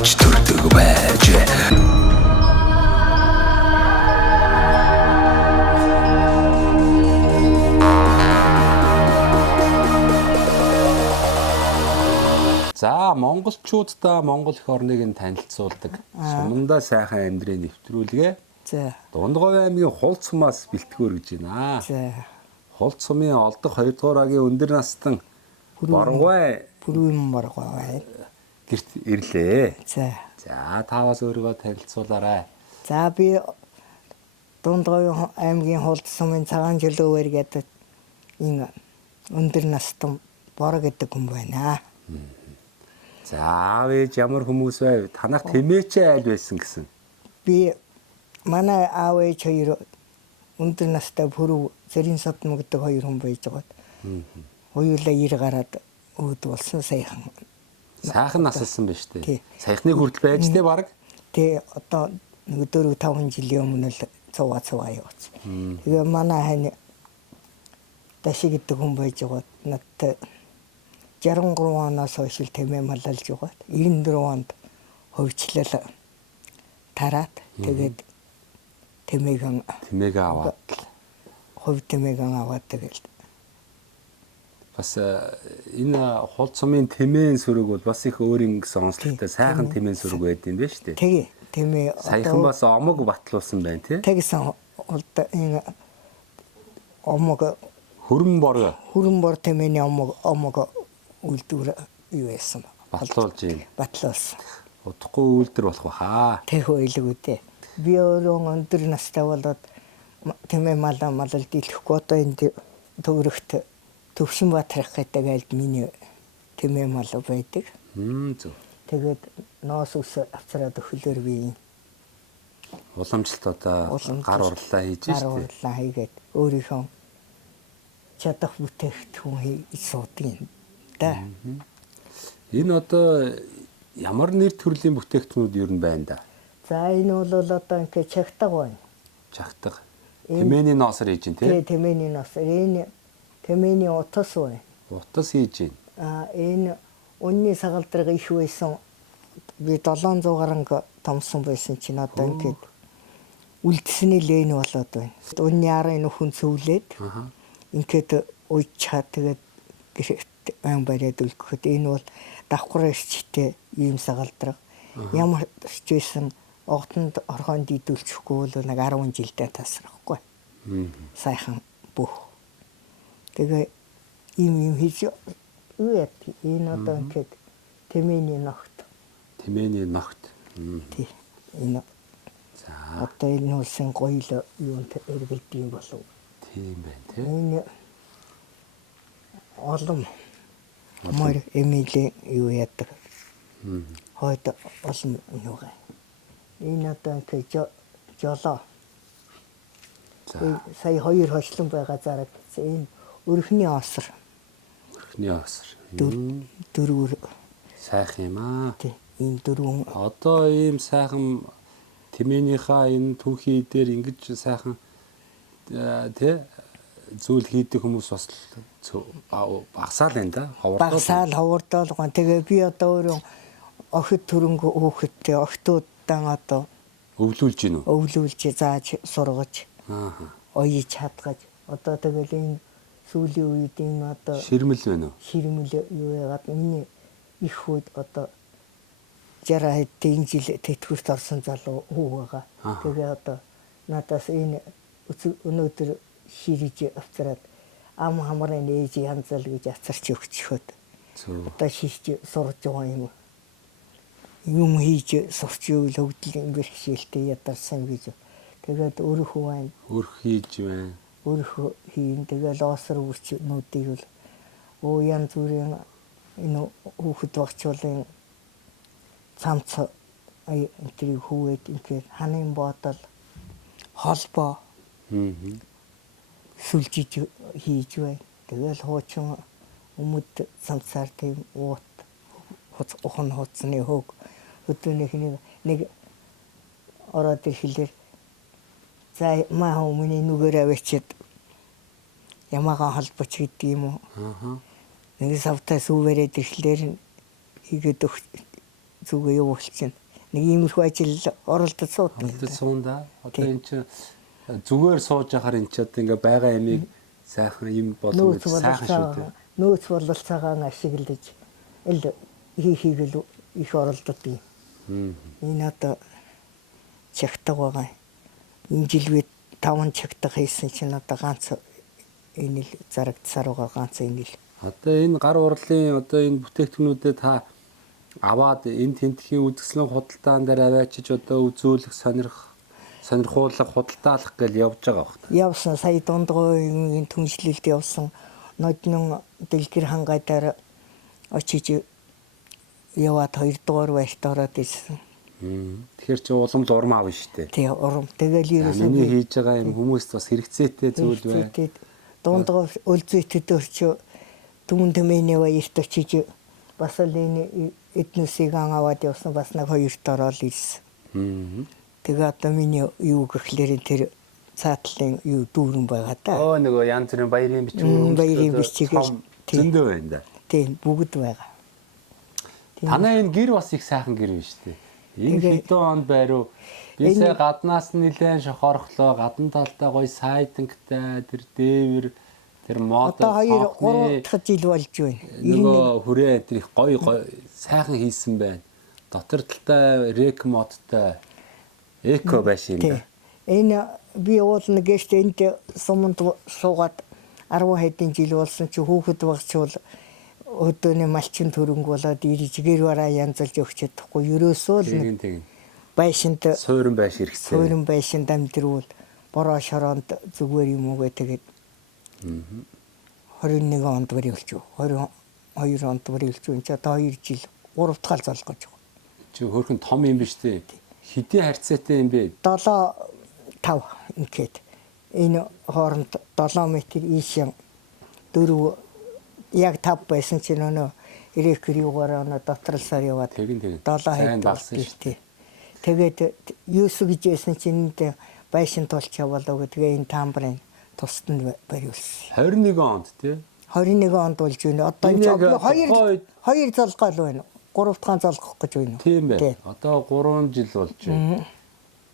авч төрдөг байж. За монголчуудаа Монгол эх орныг нь танилцуулдаг сумандаа сайхан амьдрын нэвтрүүлгээ. За. Дундгой аймгийн Хулц сумаас бэлтгэр гэж байна. За. Хулц сумын олдох 2 дугаар агийн өндөр настан Боргой Бүрүүн Боргой гэрт ирлээ. За. За таваас өөрийгөө танилцуулаарай. За би Дундгой аймгийн Хулц сумын цагаан жилүүгээр гэдэг энэ өндөр настан Бор гэдэг хүн байна. За аав ээж ямар хүмүүс вэ? Танах тэмээч айл байсан гэсэн. Би манай аав ээж хоёр өндөр настай бүрүү Зэрийн Содно гэдэг хоёр хүн байж байгаа. Хоёулаа 90 гараад өөд болсон сайхан. Сайхан насалсан байж Тий. тээ. Саяхны хүртэл байж тээ баг. Тэ одоо 4-5 жилийн өмнө л цуваа явуулсан. Тэгээ манай хань Даши гэдэг хүн байж байгаа. Надтай 63 оноос хойш тэмээ маллаж байгаа. 94 онд хөвчлөл тараад тэгээд тэмээгээ аваад хувь тэмээгээ аваад тэгээд бас энэ Хулц сумын тэмээн сүрэг бол бас их өөрийн гэсэн онцлогтой сайхан тэмээн сүрэг байдсан байна шүү дээ. Тэгээ тэмээ Саяхан бас омог батлуулсан байна тий. Тэгсэн энэ омог Хөрөн Бор тэмээний омог үйлдвэр юу байсан батлуулж юм. батлуулсан. Удахгүй үйлдвэр болох баха. Тэг ойлгоотэй. Би өөрөө өндөр настай болоод тэмээ малал дийлэхгүй одоо энэ төгрөгт Төвшинбаатарх гэдэг айлд миний тэмээ мал байдаг. Зөв. Тэгээд ноос ус авцраад өхлөөр би Уламжлалт одоо гар урлаа хийж гар штэ. урлаа хийгээд өөрийнхөө чадах бүтээгдэхүүн хийж суудгийн да. Энэ одоо ямар нэр төрлийн бүтээгдэхүүнүүд юу нь байна да? За энэ бол одоо ингээ чагтаг байна. Чагтаг. Тэмээний ноосор хийж дээ тий. Тэгээ тэмээний ноосор энэ тэмээний утас байна. Утас хийж байна. Энэ үнний сагалдраг их байсан. Би 700 гаранг томсон байсан чинь одоо ингээд үлдсэний лэн болоод байна. Үнний арын нөхөн цөвлээд ингээд уйчаа тэгээд гэрэгт ам бариад үлгэхэд энэ бол давхар ирчтэй ийм сагалдраг. Ямар ч байсан огтонд орхон дидүүлчихгүй бол нэг 10 жилдээ тасрахгүй. Сайхан бүх. Тэгээ ийм хийж юу яа энэ одоо ингээд тэмээний ногт. Тэмээний ногт. Тий. Энэ. За. Одоо энэ улсын гоёл юунт эргэлдэм болов. Тийм байна тий. Энэ олон мөр эмилийн юу яадаг. Хойд олон юугаа. Энэ одоо ингээд жолоо. За. Сая 2 хослон байгаа зараг энэ өрхний осор. Өрхний осор. Дөрвөр Сайхан юм аа. тий. Энэ дөрвөн Одоо ийм сайхан тэмээнийхээ энэ түүхий дээр ингэж сайхан тий зүйл хийдэг хүмүүс бас багасаал байна да. багсаал ховордол гоо. Тэгээ би одоо өөрөө охид төрөнгө хөөхөдтэй охтуудаа одоо өвлүүлж гин үү? өвлүүлж зааж сургаж оёж чадгаж одоо тэгэл энэ сүүлийн үед энэ одоо Ширмэл байна уу? ширмэл юу яагаад миний их хүүд одоо 60 хэдэн жил тэтгэврт орсон залуу хүү байгаа. Тэгээ одоо надаас энэ өнөөдөр шириж авцраад ам хамрын ээж янзал гэж авцарч өгчхөд. Одоо шийж сурж байгаа юм хийж сурч ивэл хөгдлийн бэрхшээлтэй ядарсан гэж. Тэгээд өөрхөө байна. Өрх хийж байна. Өөрхөө хийн тэгэл осор үрчнүүдийг бол янз бүрийн энэ хүүхэд багцуулын цамц энтрийг хөвөөд ингээд ханын бодол холбоо сүлжиж хийж байна. Тэгэл хуучин өмд цамцаар тийм уут ухан хуцны хөг өдөрнийх нэг ороод ирэхлээр за маа хүмүүний нүгээр авчиад ямаага холбоч гэдэг юм уу. Нэг савтаа сүүвэрээд ирэхлээр хийгээд зүгээ явуулчихна. Нэг иймэрхүү ажил оролдож суудаг. Оролдож суунда. Одоо эн чинь зүгээр сууж яхаар эн чинь одоо ингээ байгаа ямиг сайхан юм болов гэж сайхан шүү дээ. Нөөц бололцоогаа ашиглаж ил хийхийг л их оролддог юм. Энэ одоо чагтаг байгаа. Энэ жилвээ 5 чагтаг хийсэн чинь одоо ганц энэ л зарагдсаар байгаа ганц энэ л. Одоо энэ гар урлын одоо энэ бүтээгдэхүүнүүдэд та аваад энэ тентхийн үзэсгэлэн худалдаан дээр аваачиж одоо үзүүлэх сонирхуулах худалдаалах гэж явж байгаа баг. Явсан сая дундгойн түншлэлд явсан ноднон дэлгэр хангай дээр очиж яваад 2 дугаар байрт ороод ирсэн. Тэгэхээр чи улам л урам аав шүү дээ. Тий урам. Тэгэл ерөөсөө миний хийж байгаа юм хүмүүст бас хэрэгцээтэй зүйл бай. Дундгой өлзөйтэд орч түмэн тэмээний баярт очиж бас л энэ эднүсийг аваад явсан бас нэг 2-т ороод ирсэн. Тэгээ одоо миний юу гэхлээр тэр цаатлын юу дүүрэн байгаа да. Нөгөө янз бүрийн баярын бичиг баярын бичиг зөндөө байна да. Тийм бүгд байгаа. Танай энэ гэр бас их сайхан гэр байна шүү дээ. Энэ хэдэн он байруу бисээ гаднаас нь нэлээд шохорхлоо, гадна талдаа гоё сайдангтай тэр дээвэр тэр мод одоо 2-3 дахь жил болж байна. Нөгөө хүрээ тэр их гоё сайхан хийсэн байна. Дотор талтай рек модтай эко байшин да. Энэ би уулна гэжт энд суманд суугаад 10 хэдэн жил болсон чи хүүхэд багчвал өдөөний малчин төрөнгө болоод ирж гэр бараа янзалж өгч чадахгүй ерөөсөө л байшинд суурин байш хэрэгцээ. Суурин байшинд амьдруул бороо шороонд зүгээр юм уу гэ тэгээд 21 онд барилж 22 онд барилж энэ ч одоо 2 жил 3 дахь залгаж байгаа. Чи хөрхөн том юм биш үү? Хэдийн харьцаатай юм бэ? 7-5 ингээд энэ хооронд 7 метр ийшэн 4 яг 5 байсан чинь өнөө эрэхэр юугаар өнөө доторлсаар яваад 7 хайд болсон тий. Тэгээд юусу гэж яасан чинь энд байшин тулч яваалаа гэдгээ энэ таамбрын тусад нь бариулсан. 21 онд тий. 21 онд болж байна. Одоо энэ 2 залгаал байна. 3 дахь залгах гэж байна. Тийм бай. Одоо 3 жил болж байна.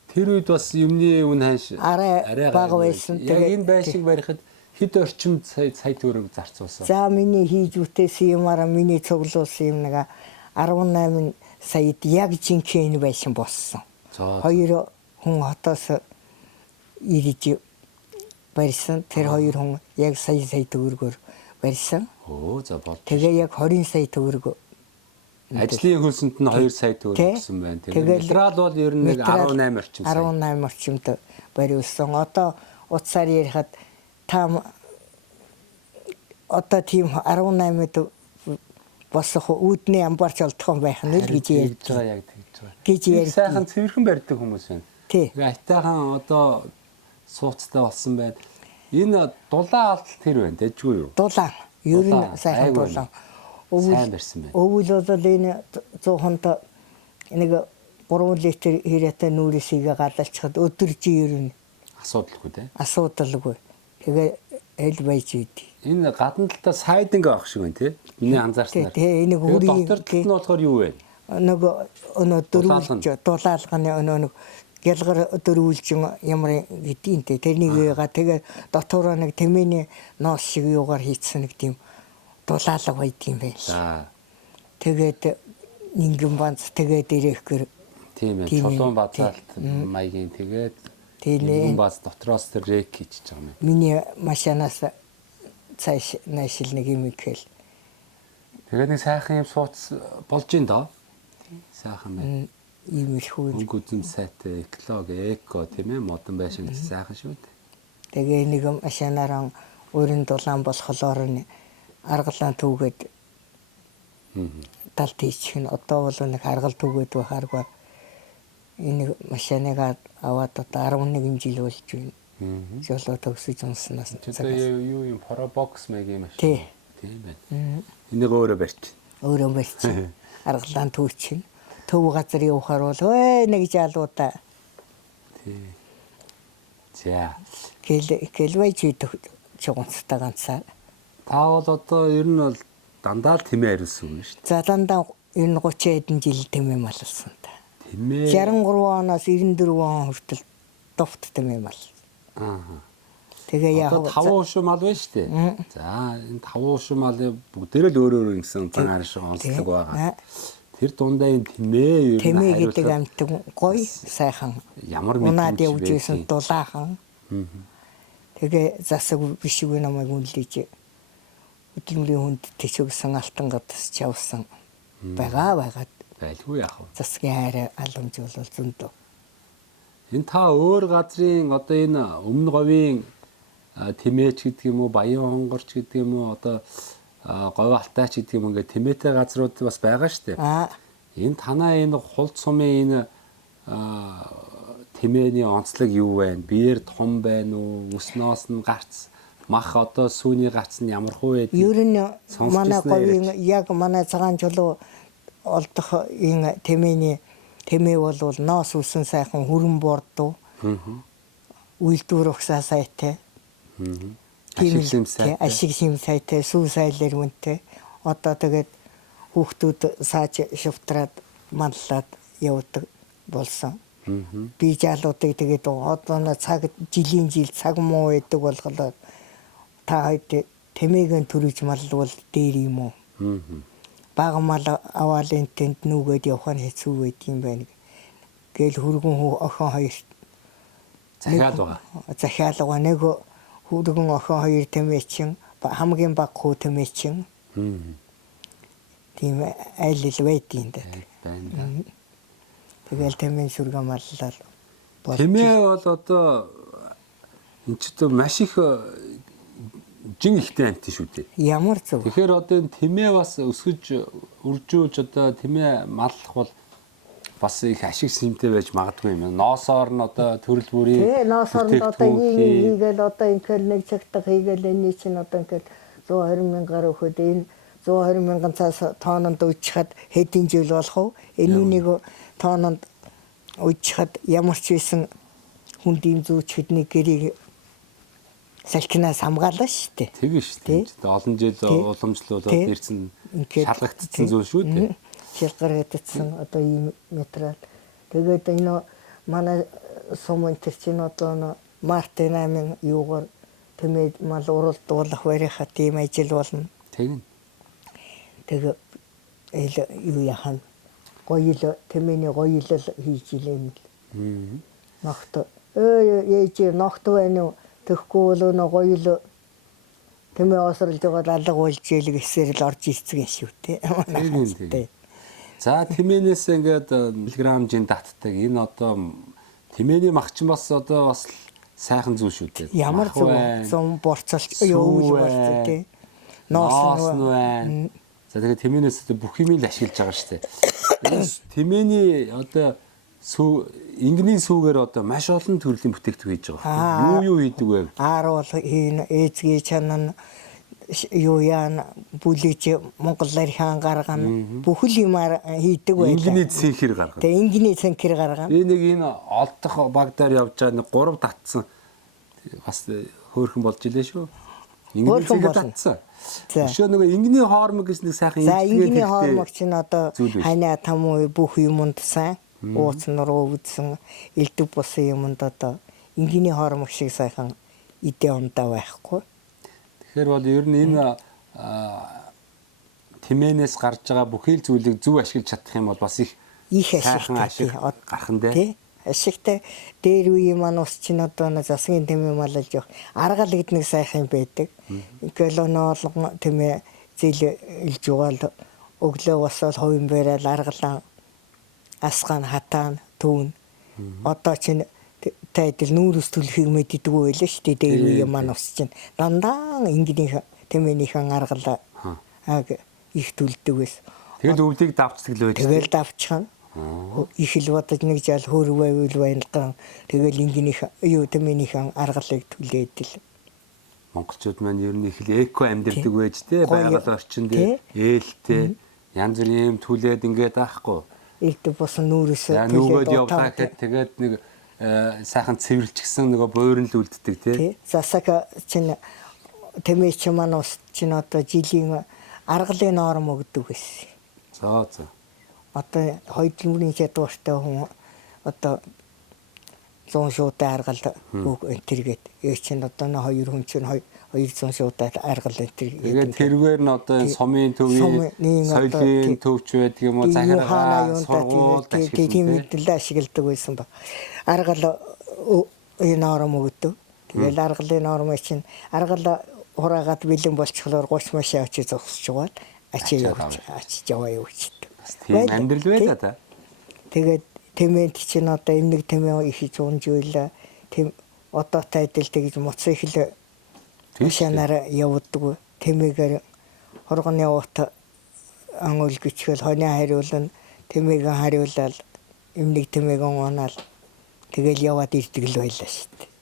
Тэр үед бас юмны үн ханш арай бага байсан. Яг энэ байшиг барихад хэд орчим сая төгрөг зарцуулсан. За миний хийж үтээсэн юмараа миний цуглуулсан юм нэг 18 саяд яг жинхэнэ байшин болсон. 2 хүн хотоос ирж барьсан. Тэр 2 хүн яг сая төгрөгөөр барьсан. За бол. Тэгээ яг 20 сая төгрөг. Ажлын хөлсөнд нь 2 сая төгрөг гэсэн байна. Тэгээ материал бол ер нь 18 орчим сая. 18 орчимд бариулсан. Одоо утсаар ярихад там одоо тийм 18-д босох үүдний амбарч олдох юм байх нь л гэж ярьж байгаа. Яг тэгж байгаа. Гэж ярьж сайхан цэвэрхэн барьдаг хүмүүс байна. Тий. Айтайхан одоо сууцтай болсон байна. Энэ дулаан алдалт тэр байна дэжгүй юу? Дулаан. Ер нь сайхан дулаан. Сайн барьсан байна. Өвөл бол энэ 100-нд нэг 3 литр хэрэтэ нүрисийг гадалцахад өдөржи ер нь асуудалгүй те. Асуудалгүй. Тэгээ эл байж идэв. Энэ гадна талдаа сайдинг авах шиг байна тий. Миний анзаарснаар. Тий, энийг үрийн дотор талд нь болохоор юу вэ? Өнөө дөрвөлж дулаалганы өнөө нэг гялгар дөрвөлж ямар гэдгийг тий. Тэрнийг яга тэгээ дотоороо нэг тэмээний ноос шиг юугаар хийцсэн нэг тийм дулаалга байдгийн байл. Тэгээд нингэн банц тэгээд ирэхгэр тийм ээ. Чулуун базаалт маягийн тэгээд нингэн баз дотроос тэр рек хийчихэж байгаа юм. Миний машинаас цааш наашил нэг юм ихэл. Тэгээд нэг сайхан юм сууц болж ин доо. Сайхан байна. Иймэрхүү. Өнгө үзэн сайтай эко тийм ээ модон байшин сайхан шүү дээ. Тэгээ нэг машинаараа өөрийн дулаан болохлоор нь аргалаан түүгээд талт хийчих нь одоо бол нэг аргал түүгээд байхааргүй энэ машиныг аваад одоо 11 жил болж байна. Жолоо төгсөж унснаас. Тэгээ юу юм парабокс маяг юм ашиг. Тийм байна. Энийг өөрөө барьчих. Өөрөө барьчих. Аргалаан түүчих. Төв газар явахаар бол нэг жалуудаа. Тийм. За. Гэлвэж идэх чугунцтай ганцаар. Та бол одоо ер нь бол дандаа л тэмээ хариулсан юм шүү дээ. За дандаа энэ 30 хэдэн жил тэмээ маллсан та. Тэмээ. 63 оноос 94 он хүртэл довт тэмээ мал. Аа. Тэгээ яг Одоо 5 уушиг мал байна шүү дээ. За энэ 5 уушиг малын бүгдээрээ л өөр ингэсэн зан ар шиг онцлог байгаа. Тэр дундаа энэ тэмээ юу тэмээ гэдэг амтг гоё сайхан ямар унаад мэдрэмж явж исэн дулаахан. Тэгээ засаг бишгүй намайг үнэлж хөдөлмөрийн хүнд төчөгсөн алтан гадас чавсан байгаа. Байлгүй яах вэ? Засгийн хайраа аламж бол зөндөө. Энэ та өөр газрын одоо энэ өмнө говийн тэмээч гэдэг юм уу, баян хонгорч гэдэг юм уу, одоо говь алтаач гэдэг юм ингээд тэмээтэй газрууд бас байгаа шүү дээ. Энэ танаа энэ хулд сумын энэ тэмээний онцлог юу вэ? Биеэр том байна уу? Өснөөс нь гарц мах одоо сүүний гарц нь ямар хөө вэ? Ер нь манай говийн яг манай цагаан чулуу олдох энэ тэмээ бол ноос үсэн сайхан хүрэн бордуу. Үйлдвэр ухсаа сайтай. Ашиг шим сайтай, сүү сайлэр мөнтэй. Одоо тэгээд хүүхдүүд сааж шивтраад маллаад явдаг болсон. Би жаалуудыг тэгээд одоо цаг жилийн жил цаг муу байдаг болохоор та хэд тэмээгийн төрөж маллвал дээр юм уу? Бага мал аваад энтэнд нүгэд явах нь хэцүү байт юм байна. Гэл хүргэн охин хоёр захиал байгаа. Нэг хүргэн охин хоёр тэмээчин хамгийн бага хүү тэмээчин. Тийм айлл байдیں۔ Тэгэл тэмээ сүргэн маллал. Тэмээ бол одоо энэ ч одоо маш их жин ихтэй амт шүү дээ. Ямар зөв. Тэгэхээр одоо энэ тэмээ бас өсгөж үржүүлж одоо тэмээ маллах бол бас их ашиг симтэй байж магадгүй юм. Ноосоор нь одоо төрөл бүрийн ноосоор нь одоо хийгээл одоо ингээл нэг цагтаа хийгээл энэ чинь одоо ингээл 120 мянгаар өгөхөд энэ 120 мянган цаас тоононд үжихад хэдийн жил болох вэ? Энэ тоононд үжихад ямар ч байсан хүнд ийм зүүч хэдний гэрийг салхинаас хамгаалаа шүү дээ. Тэгээ шүү дээ. Олон жил уламжлуулаад ирсэн шалгагдсан зүйл шүү дээ. Шалгарагдсан одоо ийм материал. Тэгээд энэ манай сумын тэр чинь одоо Мартин аймын юугаар тэмээд мал уралдуулах барихаа тийм ажил болно. Тэгнь. Тэгээ юу яхан гоёл тэмээний гоёлол хийж илээн л. Нохто ээж нохто байна уу? Тэгэхгүй бол гоёл тэмээ осорлж байгаа алга болж ийл гэсээр л орж ирцгэн шүү дээ. За тэмээнээс ингээд миллиграм жин татдаг. Энэ одоо тэмээний махчин бас одоо бас сайхан зүйл шүү дээ. Ямар зүүн борцолч юу болтой тий. Ноос нь байна. За тэгээд тэмээнээс бүх юм л ашиглаж байгаа шүү дээ. Тэмээний одоо ингийн сүүгээр одоо маш олон төрлийн бүтээгдэхүүн хийж байгаа. Юу хийдэг вэ? Ааруул ээзгийн чанан юу яана бүлэж монголоор хаан гаргана бүхэл юмар хийдэг байлаа. Ингийн цэнхэр гаргана. Тэгээ ингийн цэнхэр гаргана. Би нэг энэ олдох багтаар явж байгаа нэг 3 татсан бас хөөрхөн болж илээ шүү. Ингийн цэнхэр татсан. Өшөө нөгөө ингийн хоормог гэж нэг сайхан за ингийн хоормог чинь одоо ханаа там уу бүх юмд сайн ууц нуруу үзсэн элдв бусын юмд одоо ингийн хоормог шиг сайхан идэ ундаа байхгүй. Тэгэхээр бол ер нь энэ тэмээнээс гарч байгаа бүхэл зүйлийг зөв ашиглаж чадах юм бол бас их ашиг гарах нь дээ. Ашигтай дээр үе маань ус чинь одоо засгийн тэмээ малж явах аргал гэдэг нэг сайхан байдаг. Ингээл олгон тэмээ зэлж угаал өглөө босоод хувийн барайл аргалан асгаан хатаан түүн одоо чинь тайдл нүүрс түлхийг мэддэггүй байлаа шүү дээ. Дээр үе маань ус чинь дандаа ингийн тэмээнийхэн аргалаа их түлдэг байсан. Тэгэл өвлийг давцдаг л байж. Тэгэл давчихна. Их л бодож нэг жаал хөрвэвэл байна. Тэгэл ингийн юу тэмээнийхэн аргалыг түлээд л. Монголчууд маань ер нь их л эко амьдэрдэг байж тээ. Байгаль орчин дээр ээлтэй янз бүрийн юм түлээд ингээд аахгүй. Элдв босон нүүрээс түлээд явлаа гэхэд тэгээд нэг сайхан цэвэрлчихсэн нөгөө буурин л үлддэг тий. Засаг чинь тэмээч маань ус чинь одоо жилийн аргалын норм өгдөг байсан. За за. Одоо хоёрын чадвартай хүн одоо 100 шуутай аргал бүх энтергээд ээ чинь одоо нэг хоёр хүн чинь 200 шуутай аргал энтер. Тэгээд тэргээр нь одоо энэ сумын төвийн соёлын төвч байдаг юм уу захиргаа сургууль тийм мэтэл ашигладаг байсан ба. Аргал энэ норм өгдөг. Тэгээд аргалын норм чинь аргал хураагаад бэлэн болчихлоор 30 машин очиж зогсож байгаа л очиж яваа явчихдаг. Тийм амьдрал байлаа та. Тэгээд тэмээнт чинь одоо энэ нэг тэмээ их зунжуйлаа. Тэм одоотой адилтай гэж моц их л машинаар явдаг. Тэмээгээр хоргоны уут ангуул гिचгэл хойно хариулна. Тэмээгээ хариулаад эмнэг тэмээгээ унаал тэгэл яваад ирдэг л байлаа шүү дээ.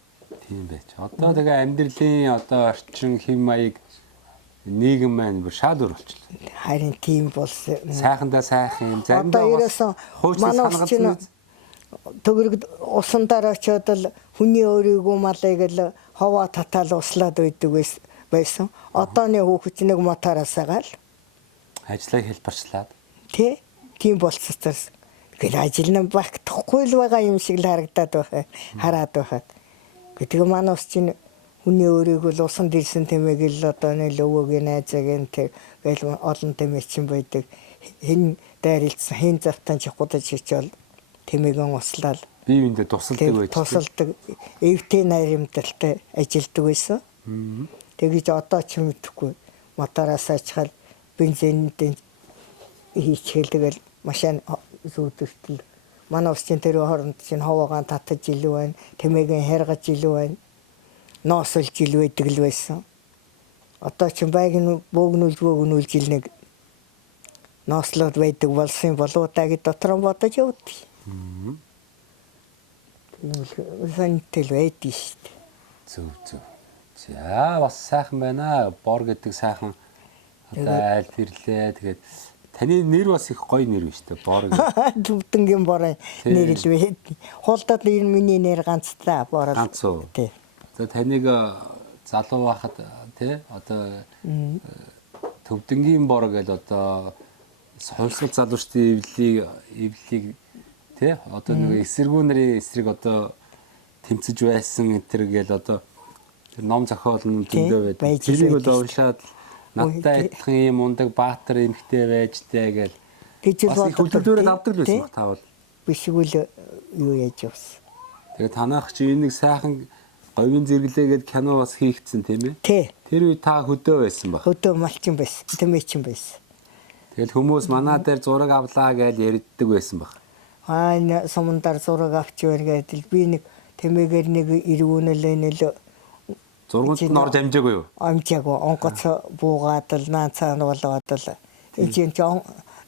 Тийм байж. Одоо тэгээ амьдралын одоо орчин хэм маяг нийгэм маань бүр шал өөр болчихлоо. Харин тийм болсон. Сайхандаа сайхан юм. Одоо ерөөсөн манайс чинь төгрөг усан дараа очиод л хүний өөрийгөө малыг л ховоо татаал услаад байдаг байсан. Одооны хүүхэд нэг мотороосаа л ажлыг хэлбэрчлээд тийм болцсон. Тэгэл ажил нь багтахгүй л байгаа юм шиг л харагдаад хараад байхад. Тэгээ манайс чинь хүний өөрийгөө л усан дэрсэн тэмээг л одоо нэг өвөөгийн найзаг энэ тэгэл олон тэмээг чинь байдаг. Хэн дайралцсан хэн завтан чухудаж хичээл тэмээгэн услаад бие биендээ тусалдаг байж. Тусалдаг эвтэй найрамдалтай ажилдаг байсан. Тэгэж одоо ч мэдхгүй мотороос ачхал бензинд хийчихэл тэгэл машин зүүдэртэл манай усчин тэр хооронд чинь хаваагаан татаж илүү байна. Тэмээгийн харгаж илүү байна. Ноосолж илүү байдаг л байсан. Одоо ч байг бөөгнүүлж ил нэг нослоод байдаг болсон болоо та гэж дотор нь бодож явдаг. Сантэл байдаг шүү дээ. Зөв. За бас сайхан байна. Бор гэдэг сайхан одоо айл тэрлээ. Тэгээд таны нэр бас их гоё нэр биш үү? Бор гэдэг. Төвдөнгийн борын нэр л байд. Хулдад миний нэр ганц та бор. Ганц уу? Тий. За таныг залуу байхад тий одоо төвдөнгийн бор гэж одоо хувьсгал залуучдын эвлийг тий одоо нэг эсэргүү нарын эсрэг одоо тэмцэж байсан энэ гэл одоо ном зохиол нь зөндөө байдаг. Тэрийг бол уншаад надтай адилхан юм ундаг баатар эмхтэй байжтэй гэл. Бас их хөдөлгөөрөд авдаг л байсан баг та бол. Бишгүүл юу яаж явсан. Тэгээ танах чи энийг сайхан говийн зэрэглээгээд кино бас хийгдсэн тийм ээ? Тий. Тэр үе та хөдөө байсан баг. Хөдөө малчин байсан. Тэмээчин байсан. Тэгэл хүмүүс манаа дээр зураг авлаа гэж ярьддаг байсан баг. Энэ сумандар зураг авч иргээд би нэг тэмээгээр нэг иргүүнэлээ нэл зургууд нь орж амжаагүй юу? Амжаагүй. Онгоц буугаад л наацаа болгоод л энэ чинь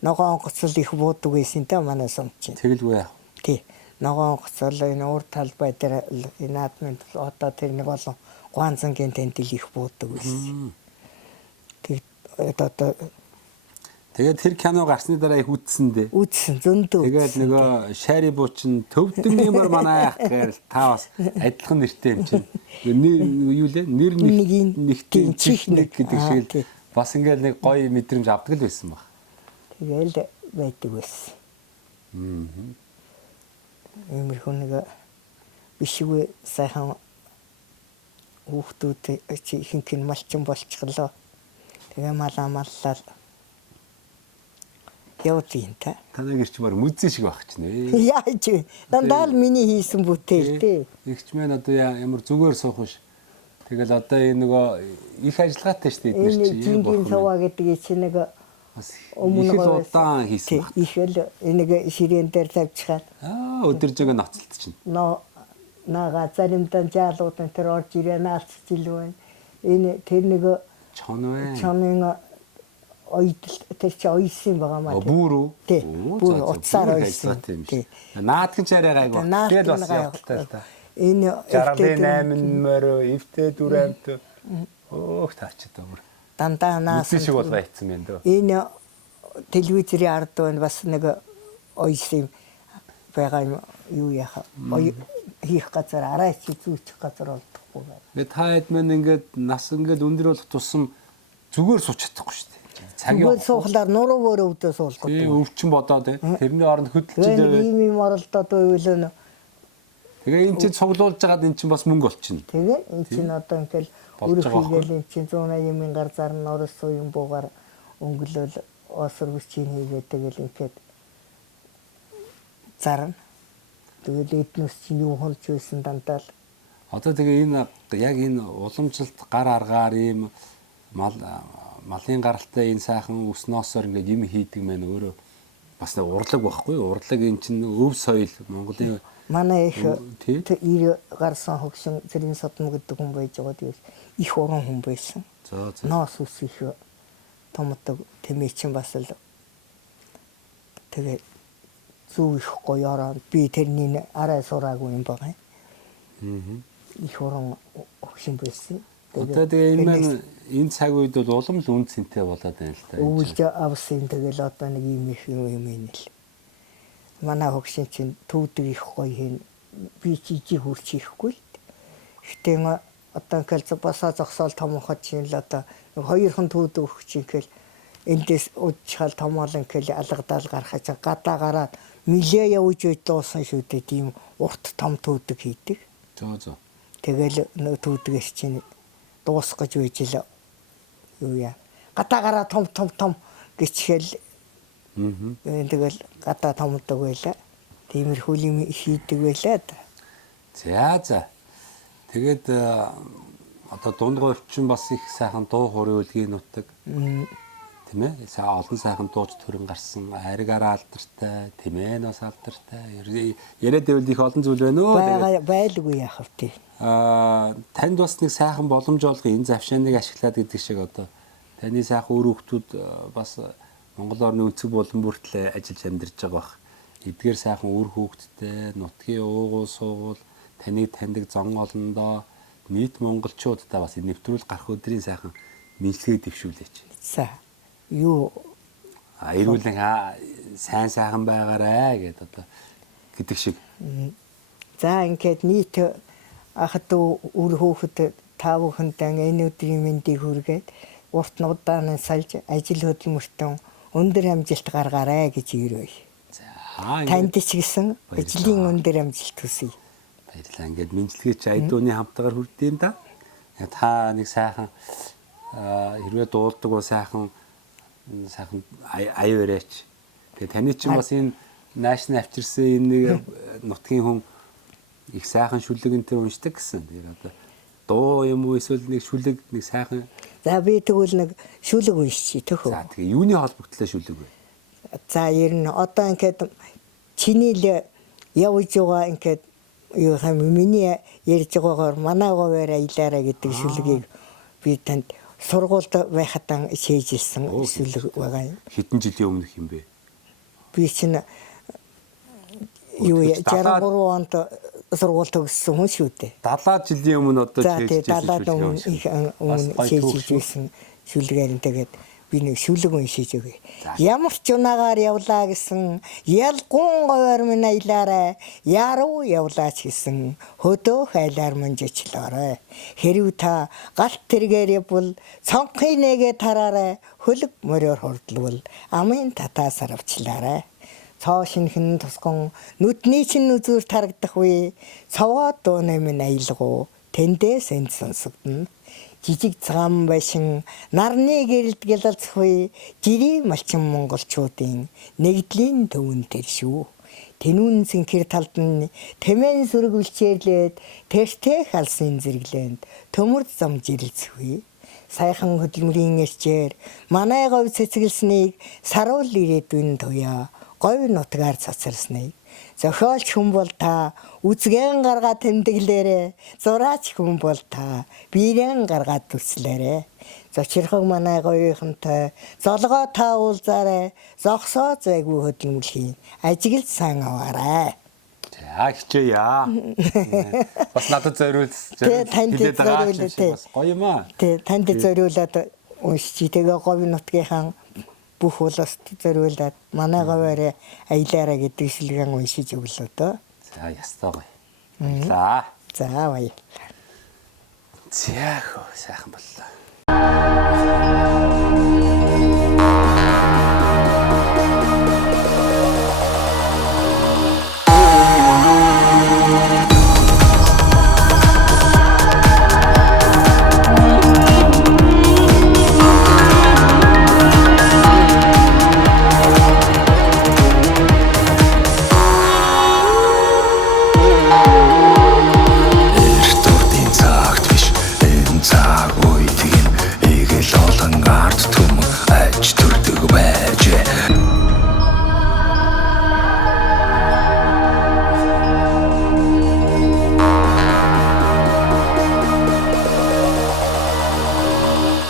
ногоон онгоц л их буудаг байсан та манай сум чинь. Тэгэлгүй яах. Тий. Ногоон онгоц л энэ уур талбай дээр энэ наадмын одоо тэр нэг болон гуанзангийн тентил их буудаг байсан. Тэгээд тэр кино гарсны дараа их үтсэн дээ. Үтсэн зөндөө. Тэгээд нөгөө шари буучин төвдөнгийн бор манай ах гэж та бас адилхан нэртэй юм чинь. Юу лээ? Нэр нэгтийн чих нэг гэдэг шиг бас ингээд нэг гоё мэдрэмж авдаг л байсан баг. Тэгэл байдаг байсан. Иймэрхүү нэг бишгүй сайхан хүүхдүүд ихэнх нь малчин болчихлоо. Тэгээ маллал явуулъя та. Танай гэрч мөр мүзэн шиг байх ч нэ. Яаж вэ? Дандаа л миний хийсэн бүтээл дээ. Игч мэн одоо ямар зүгээр суух биш. Тэгэл одоо энэ нөгөө их ажиллагаатай шүү дээ эдгээр чинь. Энэ жингийн суваа гэдэг чинь нэг өмнө нь удаан хийсэн баг. Их л нэг ширээн дээр тавьчихад. Өдөржингөө ноцолт чинь. Нага заримдаа жаалууд энэ орж ирээ наалцж илүү байна. Энэ тэр нэг чон вэ? Чонын ойдл тэр чи ойсон байгаа маа. Бүр үү? Тий. Бүр утсаар ойсон. Тий. Наадхан чараа гайгүй. Тэгэл бас явахтай л да. Энэ 68 морь эвтэй дүрэмт өөх таачдаг бүр. Дандаа наас шиг бол байцсан юм дөө. Энэ телевизэрийн ард байна бас нэг ойсон байгаа юм юу яхаа. Хийх газар арайч зүүчих газар олдохгүй байна. Та хэд мэн ингээд нас ингээд өндөр болох тусам зүгээр сууч чадахгүй шүү дээ. Зүгээр суухлаар нуруу өөрөө өвдөө суулгах. тий өвчин бодоод тэрний оронд Тэгээ хөдөлж ийм оролдоод байвал тэгээ энэ чинь цуглуулж байгаад энэ чинь бас мөнгө олчихно. тэгээ энэ чинь одоо ингээл Болж байгаа өөрөөр энэ чинь 180 мянгаар зарна орос суйн буугаар өнгөлөөл осор хүчин хийгээд тэгэл ингээд зарна. Тэгэл эднээс чинь юу холж байсан дандаа л Одоо тэгээ энэ яг энэ уламжилт гар аргаар ийм малын гаралтай энэ сайхан өснөөсөр ингээд юм хийдэг мэн өөрөө бас нэг урлаг байхгүй юу? Урлаг энэ чинь өв соёл Монголын манай их тий 90 гарсан хөгшин зэрийн содно гэдэг хүн байж байгаа тийм их уран хүн байсан. за Ноос ус их томдог тэмээчин бас л тэгээ зүү их гоёороо би тэрний арай сураагүй юм байна. Их уран хөгшин байсан. Одоо тэгээ энэ цаг үед бол улам л үн цэнтэй болоод байна л да. Өвлж авсан тэгэл одоо нэг юм их юм ийм л. Манай хөгшин чинь төвдөг их гоё хийн би чижиг хурч ирэхгүй л. Гэтэ одоо ингээл басаа зогсоол томхож чинь л одоо хоёрхан төвдөг хөгч ингээл эндээс удчаал томоол ингээл алгадаал гарахаж гадаа гараад милээ явж байдлуусан шүү дээ тийм урт том төвдөг хийдэг. За. Тэгэл нөө төвдгээс чинь дуусгаж байж л юу яа. Гадаа гараа том гिचхэл тэгэл гадаа томдог байла. Тиймэрхүү юм хийдэг байлаа да. За. Тэгээд одоо дундгой орчин бас их сайхан дуу хорийн үлгийн нутаг. Тийм ээ. Олон сайхан дууч төрөн гарсан. Ариг араа алдартай, тэмээн бас алдартай. Яриад байвал их олон зүйл байна өө. Байлгүй яах вэ? Танд бас нэг сайхан боломж олгох энэ завшааныг ашиглаад гэдэг шиг одоо таны сайхан үр хөвгтүүд бас Монгол орны өнцөг болон бүртлээ ажиллаж амьдарч байгаа бах. Эдгээр сайхан үр хөвгттэй нутгийн уугуул суугуул таныг таньдаг зон олондоо нийт монголчуудаа бас нэвтрүүл гарах өдрийн сайхан мэдлэгийг дэвшүүлээч. За. Юу эрүүлэн сайхан байгаарэ гэдэг одоо гэдэг шиг. За ингээд нийт ахад үр хөөхд тав хүнтэн энэ өдрийн мэндийг хүргээд урт нудааны сальж ажил хөдөлмөртөө өндөр амжилт гаргаарай гэж ирвэ. За танд ч гэсэн ажлын өндөр амжилт хүсье. Баярлалаа. Ингээд мэдлэгээ чи айдууны хамтгаар хүрдэм да. Та нэг сайхан хэрвээ дуулдаг бол сайхан аяа өрөөч. Тэгээ таны чинь бас энэ наашны авчирсан энэ нэг нутгийн хүн их сайхан шүлэг энэ уншдаг гэсэн. Тэгээ одоо дуу юм уу эсвэл нэг шүлэг нэг сайхан. За би тэгвэл нэг шүлэг уншчих төхөө. За тэгээ юуны холбогдлоо шүлэг вэ? За ер нь одоо ингээд чиний л явж байгаа ингээд юу хам миний ярьж байгаагаар манай говээр аялаараа гэдэг шүлгийг би танд сургуульд байхад шийдэлсэн шүлэг байгаа юм. Хэдэн жилийн өмнөх юм бэ? Би чинь юу 63 онд сургууль төгссөн хүн шүү дээ. 70 жилийн өмнө одоо шийдэлсэн шүлгээр тэгээд би нэг шүлэг уншиж өгье. Ямар ч унагаар явлаа гэсэн ялгуун говьор минь аялаарай. Яруу явлаач гэсэн хөдөө хайлаар мунжичлаарай. Хэрв та галт тэргээр явбал цонхын нэгэ тараарай. Хөлөг мороор хордлвол амын татаа сарвчлаарай. Цоо шинхэн тусган нүдний чинь үзүүр тарагдах үе цаваа дууны минь аялгуу тэндээ сэнд сонсогдно. Жижиг цагаан байшин нарны гэрэлд гялалцах үе жирийн малчин монголчуудын нэгдлийн төвөн тэр шүү. Тэнүүн цэнхэр талд нь тэмээн сүрэг үлчээрлээд тэртээ халсын зэрэглээнд төмөрд зам жирэлцэх үе. Сайхан хөдөлмөрийн эрчээр манай говь цэцгэлснийг саруул ирээдүйн туяа говь нутгаар цацарсныг зохиолч хүн бол та үзгэн гаргаад тэмдэглээрэ зураач хүн бол та биерэн гаргаад төслээрэ зочирхог манай говийнхантай золгоо та уулзаарэ зогсоо зайгүй хөдөлмөрлөхийн ажиглал сан аваарай. За хичээя. Бас надад зориулж хэлээд байгаа юм бас гоё юм аа. Тэ танд зориулаад уншиж тэгээ говь нутгийнхаа бүх улсад зориулаад манай говьороо аялаараа гэдэг шүлгэн уншиж өглөө дөө. За ястаа гоё. Баярлаа. За баярлалаа. Зяах сайхан боллоо.